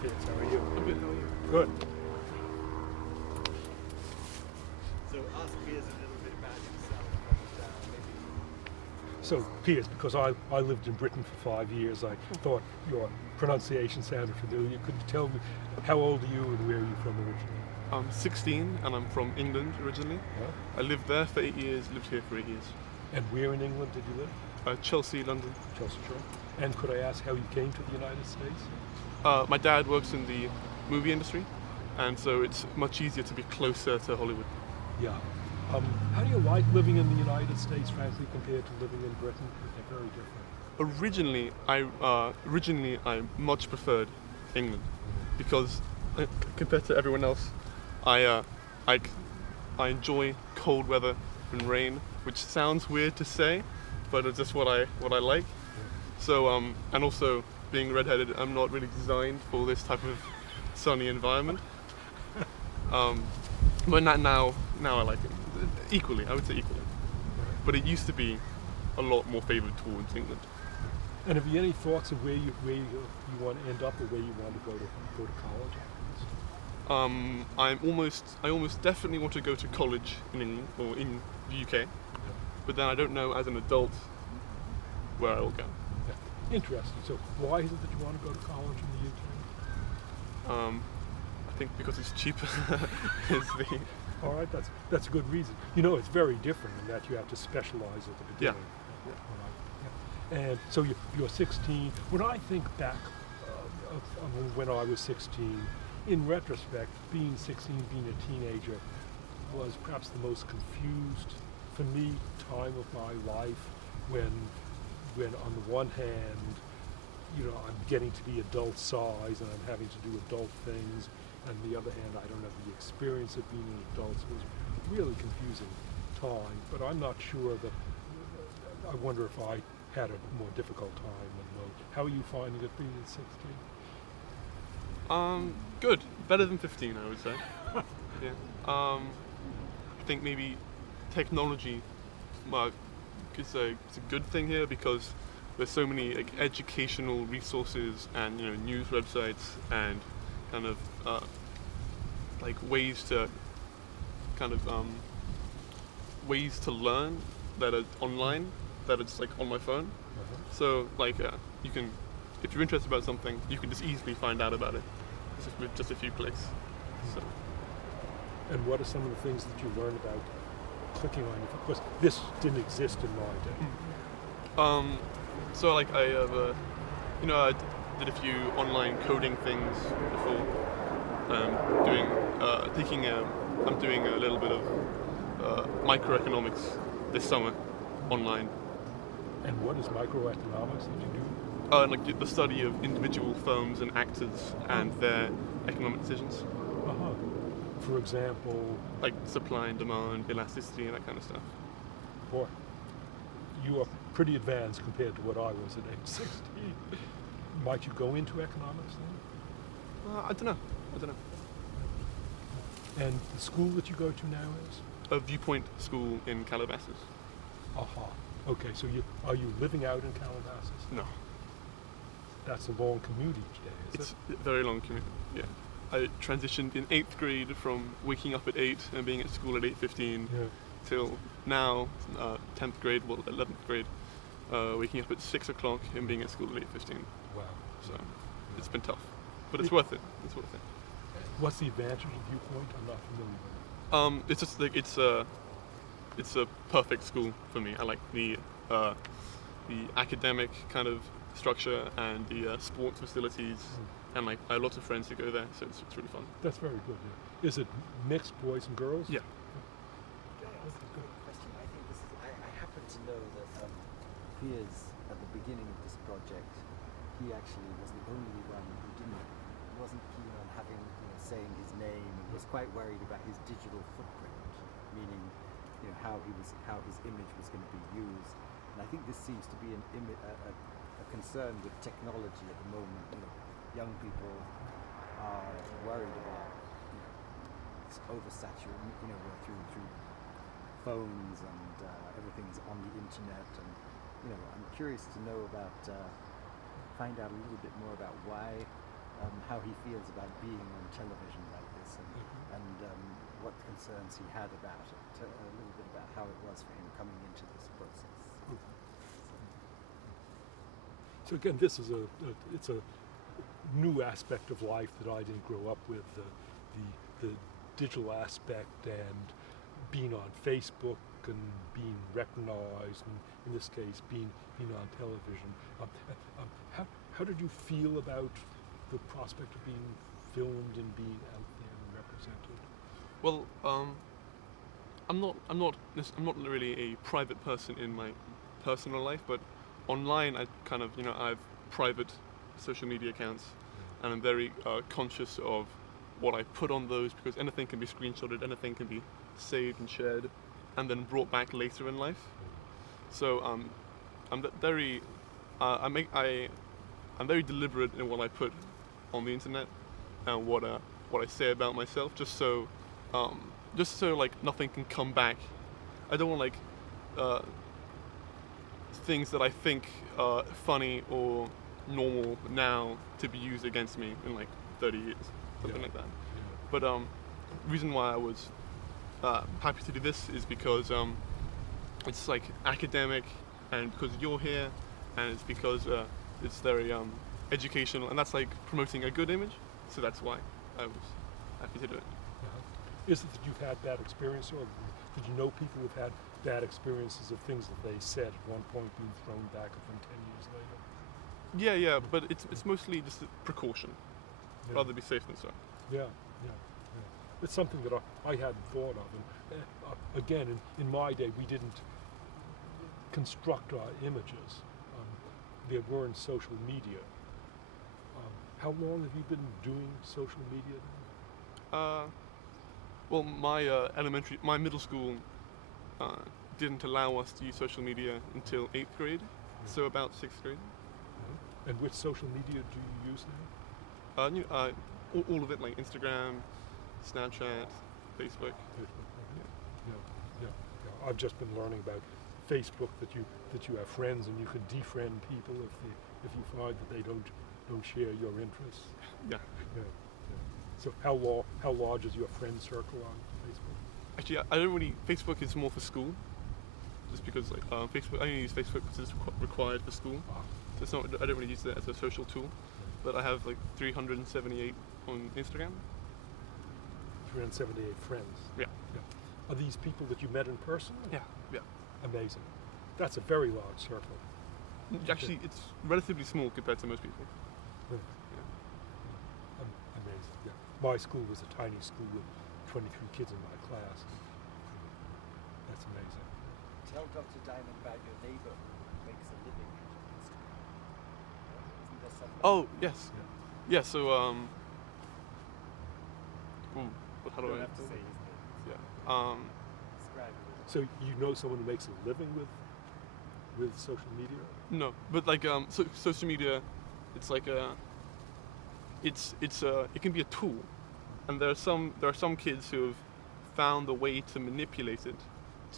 Piers. How are you? I'm good, how are you? Good. So ask Piers a little bit about himself and maybe... So, Piers, because I lived in Britain for 5 years, I thought your pronunciation sounded familiar. Could you tell me how old are you and where are you from originally? I'm 16 and I'm from England originally. Huh? I lived there for 8 years, lived here for 8 years. And where in England did you live? Chelsea, London. Chelsea, sure. And could I ask how you came to the United States? My dad works in the movie industry, and so it's much easier to be closer to Hollywood. Yeah. How do you like living in the United States, frankly, compared to living in Britain? They're very different. Originally, I much preferred England because compared to everyone else, I enjoy cold weather and rain, which sounds weird to say, but it's just what I like. So and also being redheaded, I'm not really designed for this type of sunny environment. But now I like it equally. I would say equally. But it used to be a lot more favoured towards England. And have you any thoughts of where you want to end up or where you want to go to college? I almost definitely want to go to college in England or in the UK, but then I don't know as an adult where I will go. Yeah. Interesting. So why is it that you want to go to college in the UK? I think because it's cheaper. is the All right, that's a good reason. You know, it's very different in that you have to specialize at the beginning. Yeah. And so you're 16. When I think back of when I was 16, in retrospect, being 16, being a teenager, was perhaps the most confused, for me, time of my life when on the one hand, you know, I'm getting to be adult size and I'm having to do adult things, and on the other hand, I don't have the experience of being an adult, so it was a really confusing time, but I'm not sure that, I wonder if I had a more difficult time than most. How are you finding it being 16? Good. Better than 15, I would say. Yeah. I think maybe technology, it's a good thing here because there's so many like educational resources and news websites and kind of like ways to learn that are online, that it's like on my phone. So like you can, if you're interested about something, you can just easily find out about it with just a few clicks. So. And what are some of the things that you learned about clicking on it? Because this didn't exist in my day. So like I have I did a few online coding things before. I'm doing a little bit of microeconomics this summer online. And what is microeconomics that you do? Like the study of individual firms and actors and their economic decisions. For example, like supply and demand, elasticity, and that kind of stuff. Boy, you are pretty advanced compared to what I was at age 16. Might you go into economics then? I don't know. And the school that you go to now is? A Viewpoint School in Calabasas. Okay, so are you living out in Calabasas? No. That's a long commute each day, is It's a very long commute, yeah. I transitioned in 8th grade from waking up at 8 and being at school at 8:15 till now, 10th grade, 11th grade, waking up at 6 o'clock and being at school at 8:15. Wow. So it's been tough, but it's worth it. What's the advantage of Viewpoint? I'm not familiar with it. It's just like it's a perfect school for me. I like the academic kind of structure and the sports facilities, and like I have lots of friends who go there, so it's really fun. That's very good. Yeah. Is it mixed boys and girls? Yeah. That's a good question. I think I happen to know that Piers, at the beginning of this project, he actually was the only one who wasn't keen on saying his name and was quite worried about his digital footprint, meaning how his image was going to be used. And I think this seems to be a concern with technology at the moment. Young people are worried about it's oversaturated, through phones and everything's on the internet, and I'm curious to know about find out a little bit more about why how he feels about being on television like this, and what concerns he had about it. A little bit about how it was for him coming into this process. So again, this is it's a new aspect of life that I didn't grow up with, the digital aspect and being on Facebook and being recognized, and in this case, being on television. How did you feel about the prospect of being filmed and being out there and represented? Well, I'm not really a private person in my personal life, but online I kind of, I have private social media accounts, and I'm very conscious of what I put on those, because anything can be screenshotted, anything can be saved and shared, and then brought back later in life. So I'm very I'm very deliberate in what I put on the internet and what I say about myself, just so like nothing can come back. I don't want things that I think are funny or normal now to be used against me in like 30 years, something like that. But reason why I was happy to do this is because it's like academic, and because you're here, and it's because it's very educational, and that's like promoting a good image. So that's why I was happy to do it. Is it that you've had bad experience, or did you know people who've had bad experiences of things that they said at one point being thrown back at them 10 years later? Yeah, but it's mostly just a precaution. Rather be safe than sorry. Yeah. It's something that I hadn't thought of. And again, in my day, we didn't construct our images. There weren't social media. How long have you been doing social media then? Well, my middle school didn't allow us to use social media until 8th grade, so about 6th grade. And which social media do you use now? All of it, like Instagram, Snapchat, Facebook. Yeah. I've just been learning about Facebook, that you have friends and you can defriend people if you find that they don't share your interests. Yeah. So how large is your friend circle on Facebook? Actually, I don't really. Facebook is more for school, just because like Facebook. I only use Facebook because it's required for school. So it's not. I don't really use it as a social tool. But I have like 378 on Instagram. 378 friends. Yeah. Are these people that you met in person? Yeah. Amazing. That's a very large circle. Actually, it's relatively small compared to most people. Amazing. Yeah. My school was a tiny school with 23 kids in my class. That's amazing. Tell Dr. Diamond about your neighbor who makes a living out of Instagram. Isn't there something? Oh yes. Yeah. So how do You I? don't have to say his name. Yeah. Describe it. So you know someone who makes a living with social media? No, but like social media, it's like it can be a tool, and there are some kids who have found a way to manipulate it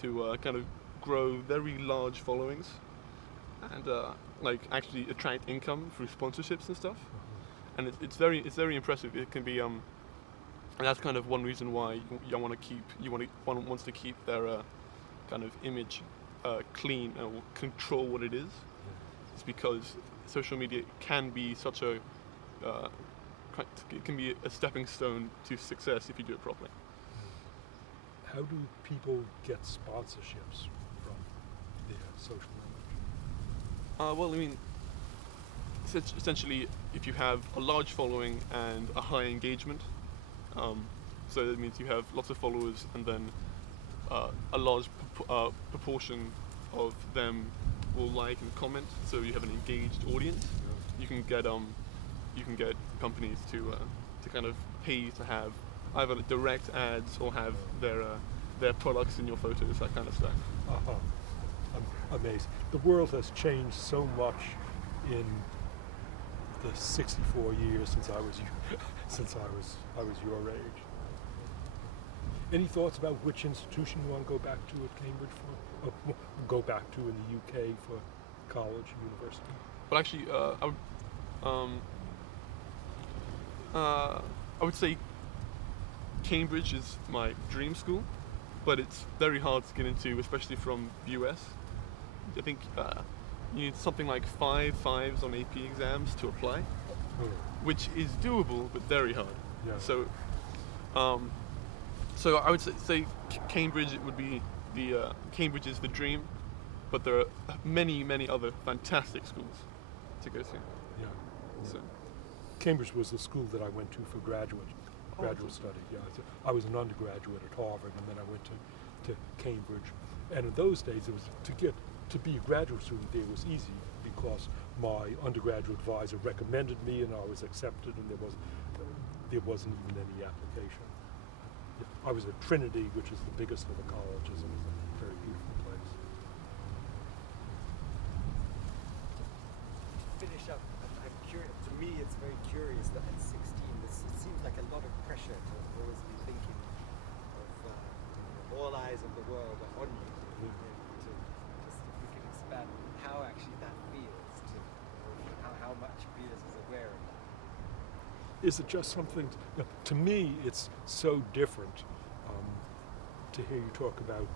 to kind of grow very large followings, and like actually attract income through sponsorships and stuff, and it's very impressive. It can be and that's kind of one reason why one wants to keep their kind of image clean and will control what it is. It's because social media can be such a it can be a stepping stone to success if you do it properly. How do people get sponsorships from their social image? Well, I mean, essentially, if you have a large following and a high engagement, so that means you have lots of followers, and then a large proportion of them will like and comment. So you have an engaged audience. You can get companies to kind of pay you to have either direct ads or have their products in your photos, that kind of stuff. Amazing. The world has changed so much in the 64 years since I was your age. Any thoughts about which institution you want to go back to at Cambridge for? Go back to in the UK for college, university? But actually, I would say Cambridge is my dream school, but it's very hard to get into, especially from the US. I think you need something like 5 5s on AP exams to apply, Oh, which is doable but very hard. yeah. So I would say Cambridge would be Cambridge is the dream, but there are many other fantastic schools to go to. Yeah. So Cambridge was the school that I went to for graduate study. Yeah, so I was an undergraduate at Harvard, and then I went to Cambridge. And in those days, it was to be a graduate student there was easy because my undergraduate advisor recommended me, and I was accepted, and there wasn't even any application. Yeah, I was at Trinity, which is the biggest of the colleges, and it's a very beautiful place. Finish up. I'm curious. To me, it's very curious that at 16, it seems like a lot of pressure to always be thinking of all eyes of the world are on you. And to just if we can expand how actually that feels, how much Piers is aware of that. Is it just something? To me, it's so different to hear you talk about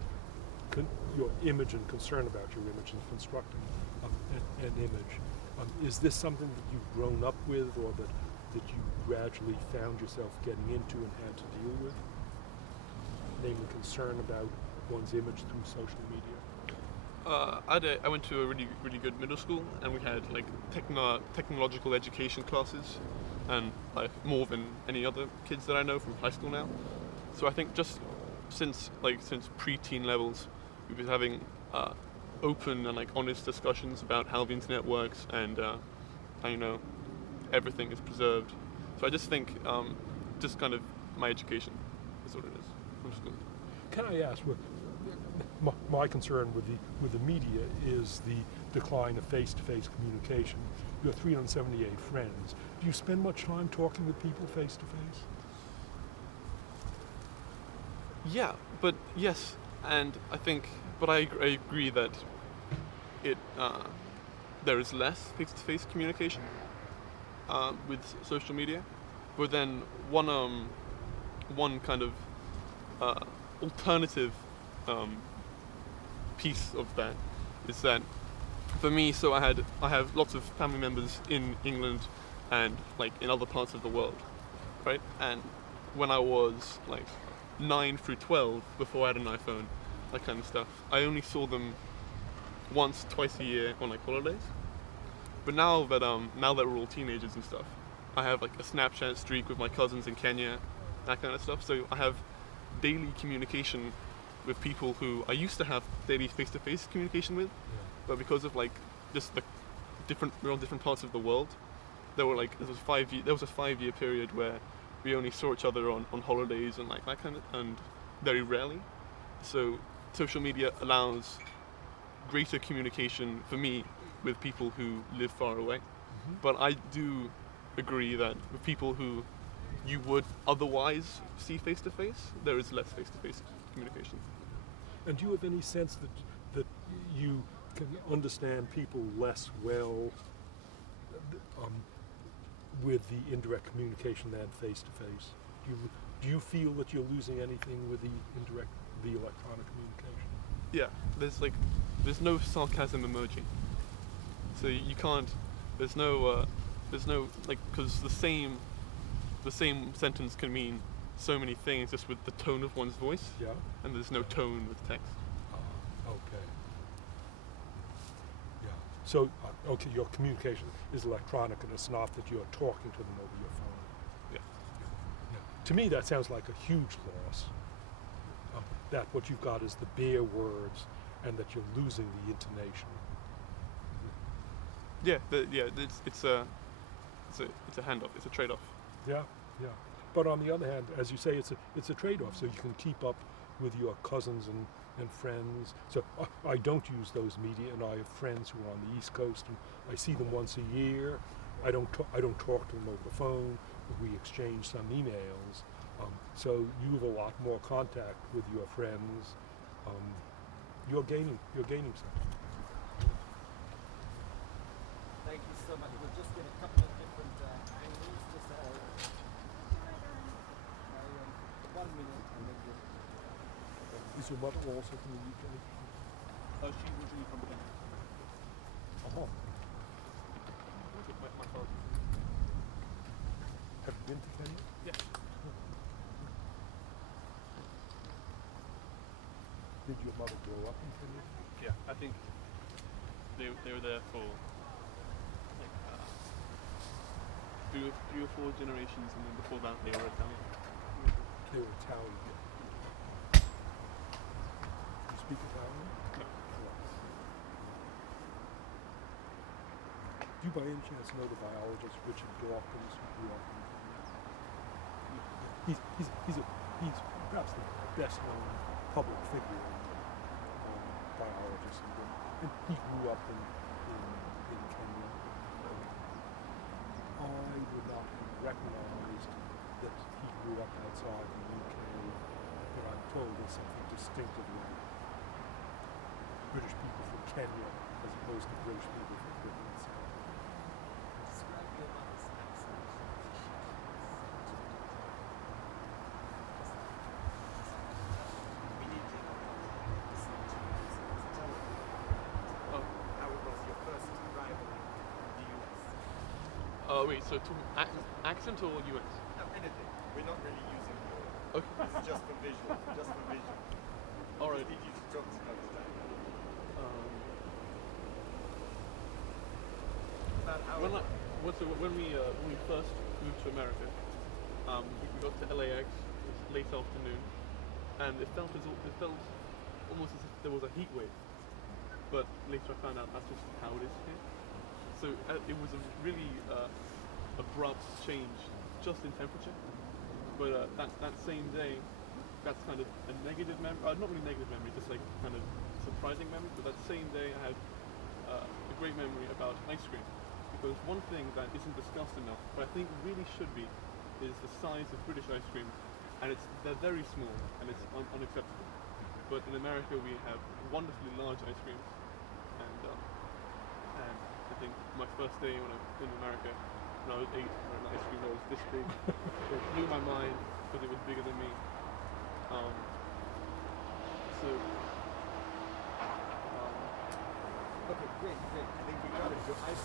your image and concern about your image and constructing an image. Is this something that you've grown up with, or that you gradually found yourself getting into and had to deal with? Namely, concern about one's image through social media. I went to a really good middle school, and we had like technological education classes, and like more than any other kids that I know from high school now. So I think just since pre-teen levels, we've been having open and like honest discussions about how the internet works and how everything is preserved. So I just think just kind of my education is what it is from school. Can I ask, my concern with the media is the decline of face-to-face communication. You have 378 friends. Do you spend much time talking with people face-to-face? Yeah, but yes, and I agree that there is less face-to-face communication with social media. But then one kind of alternative piece of that is that for me, so I have lots of family members in England and like in other parts of the world, right? And when I was like 9 through 12, before I had an iPhone, that kind of stuff, I only saw them once, twice a year on like holidays. But now that we're all teenagers and stuff, I have like a Snapchat streak with my cousins in Kenya, that kind of stuff. So I have daily communication with people who I used to have daily face-to-face communication with, but because of like just the we're on different parts of the world, there was a 5-year period where we only saw each other on holidays and like that kind of, and very rarely. So social media allows greater communication for me with people who live far away. Mm-hmm. But I do agree that with people who you would otherwise see face to face, there is less face to face communication. And do you have any sense that you can understand people less well with the indirect communication than face to face? Do you feel that you're losing anything with the electronic communication? Yeah, there's no sarcasm emoji, so you can't. There's no like, because the same sentence can mean so many things just with the tone of one's voice. Yeah. And there's no tone with text. Okay. Yeah. So, okay, your communication is electronic, and it's not that you're talking to them over your phone. Yeah. Yeah. To me, that sounds like a huge loss. That what you've got is the bare words, and that you're losing the intonation. Yeah. It's a handoff. It's a trade-off. Yeah. Yeah. But on the other hand, as you say, it's a trade-off. So you can keep up with your cousins and friends. So I don't use those media, and I have friends who are on the East Coast, and I see them once a year. I don't talk to them over the phone. We exchange some emails. So you have a lot more contact with your friends. You're gaining something. Thank you so much. We'll just get a couple of different angles. 1 minute and then we'll. Is your mother also from the UK? She's originally from Kenya. Oh. My father. Have you been to Kenya? Yeah. Did your mother grow up in Kenya? Yeah, I think they were there for like three or four generations, and then before that they were Italian. They were Italian. You speak Italian? No. Do you by any chance know the biologist Richard Dawkins, who grew up in Kenya? He's perhaps the best known public figure biologist in Britain. And he grew up in Kenya. I would not have recognized that he grew up outside the UK, but I'm told there's something distinctively British people from Kenya as opposed to British people from Britain itself. Describe your mother's accent. We need to listen to tell Oh. how it was your first arrival in the US. Wait. So accent or US? No, anything. We're not really using your. Okay. This is just for visual. Just for visual. All right. We need you to talk to understand. About how. When we first moved to America, we got to LAX. It was late afternoon, and it felt almost as if there was a heat wave. But later I found out that's just how it is here. So it was a really abrupt change just in temperature. But that same day, that's kind of a negative memory. Not really negative memory, just like kind of surprising memory. But that same day, I had a great memory about ice cream. Because one thing that isn't discussed enough, but I think really should be, is the size of British ice cream, and they're very small, and it's unacceptable. But in America, we have wonderfully large ice creams, and I think my first day when I was in America, when I was 8, where an ice cream that was this big, it blew my mind because it was bigger than me. Okay, great. I think we got it. Your ice